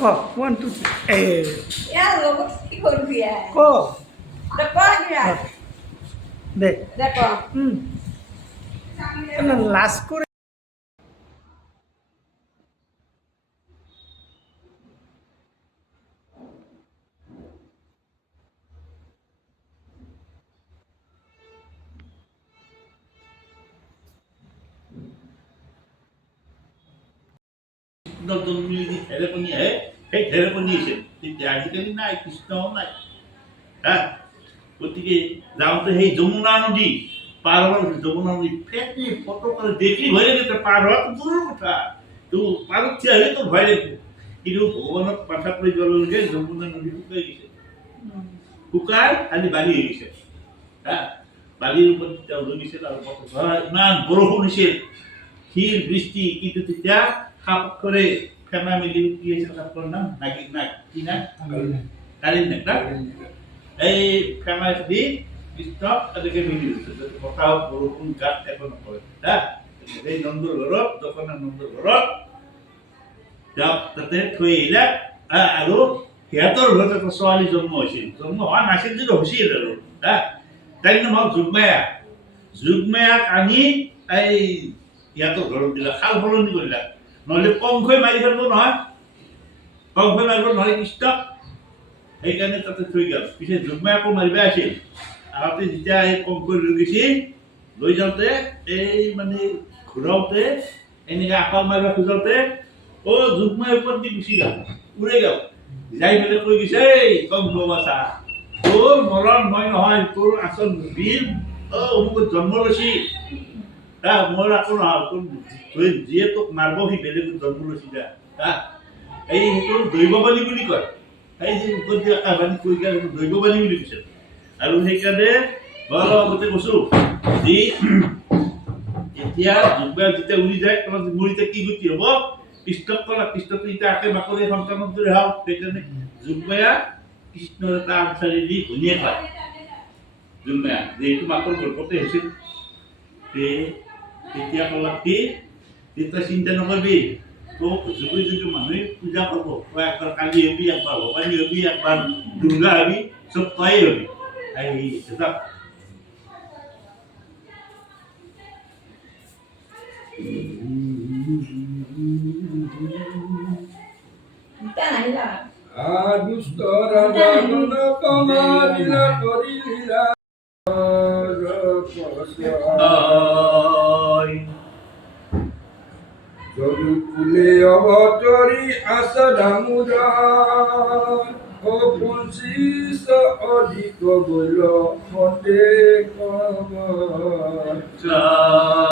ক 1 2 3 ইয়াৰ লগত কি কৰিবি ক দে দেখো লাজ কৰে জন্মলৈ যি ঢেৰেকনি আহে সেই ঢেৰেকনি আছিল তেতিয়া আজিকালি নাই কৃষ্ণও নাই হা গতিকে যাওঁতে সেই যমুনা নদী পাৰ হোৱাৰ যমুনা নদী ফেটি ফটো কৰে দেখি ভয় লাগে পাৰ হোৱাটো দূৰৰ কথা তো পাৰত থিয় হ'লে তোৰ ভয় লাগিব কিন্তু ভগৱানক মাথা কৰি যোৱাৰ লগে যমুনা নদী শুকাই গৈছে শুকাই খালি বালি হৈ গৈছে হা বালিৰ ওপৰত তেতিয়া উলমিছিল আৰু ইমান বৰষুণ হৈছিল শিল বৃষ্টি কিন্তু তেতিয়া খাপ করে ফেনা মিলি কি আছে তার নাম নাকি না কি না কালিন না এই ফেনা দি স্টপ তাদেরকে মিলি দিচ্ছে যাতে কথা বরষুণ গাছ এখন নপড়ে হ্যাঁ এই নন্দর ঘরত যখন নন্দর ঘরত তাতে থৈ আহিলে আৰু সিহঁতৰ ঘৰত এটা ছোৱালী জন্ম হৈছিল জন্ম হোৱা নাছিল যদি হৈছিল আৰু হা তাইৰ নাম হ'ল যুগমায়াক আনি এই সিহঁতৰ ঘৰত দিলে খাল সলনি কৰিলে নহলে কংখই মাৰি ফেলব নহয় কংখই মাৰিব নহয় ষ্টপ সেইকাৰণে তাতে থৈ গ'ল পিছে যুগমায়াকো মাৰিব আছিল আগতে যেতিয়া এই কংখই লৈ গৈছিল লৈ যাওঁতে এই মানে ঘূৰাওঁতে এনেকৈ আকাল মাৰিব খোজাওঁতে যুগমায়াৰ ওপৰত দি গুচি গ'ল উৰে গ'ল যাই পেলাই কৈ গৈছে এই কংখ বাচা তোৰ মৰণ মই নহয় তোৰ আচল বীৰ অমুকত জন্ম লৈছি মোৰ আকৌ নহয় তোৰ যিয়ে তোক মাৰিব সি বেলেগ জন্ম লৈছি যা এই সেইটো দৈৱবাণী বুলি কয় এই যে ওপৰত দিয়া কাহানী কৈ গ'ল সেইটো দৈৱবাণী বুলি কৈছে আৰু সেইকাৰণে মই অলপ আগতে কৈছোঁ যি এতিয়া যুগমায়াক যেতিয়া উৰি যায় মোৰ এতিয়া কি গতি হ'ব কৃষ্ণক ক'লা কৃষ্ণটো এতিয়া আকে বাকৰে সন্তানৰ দৰে হওক সেইকাৰণে যুগমায়াক কৃষ্ণৰ এটা আনচাৰি দি ঘূণীয়ে পায় যুগমায়াক যিহেতু মাকৰ গৰ্ভতে হৈছিল তেতিয়া ক'লাক কি তেতিয়া চিন্তা নকৰিবি তোক যুগে যুগে মানুহে পূজা কৰিব তই একবাৰ কালী হবি একবাৰ ভৱানী হবি একবাৰ দুৰ্গা হবি চব তয়ে হবি যাক দুষ্ট ৰাজা কমালিলা কৰিলা যদু কুলে অবতৰি আশা ডাঙুৰা ও পঞ্চিশ অধিক বৈল মতে কব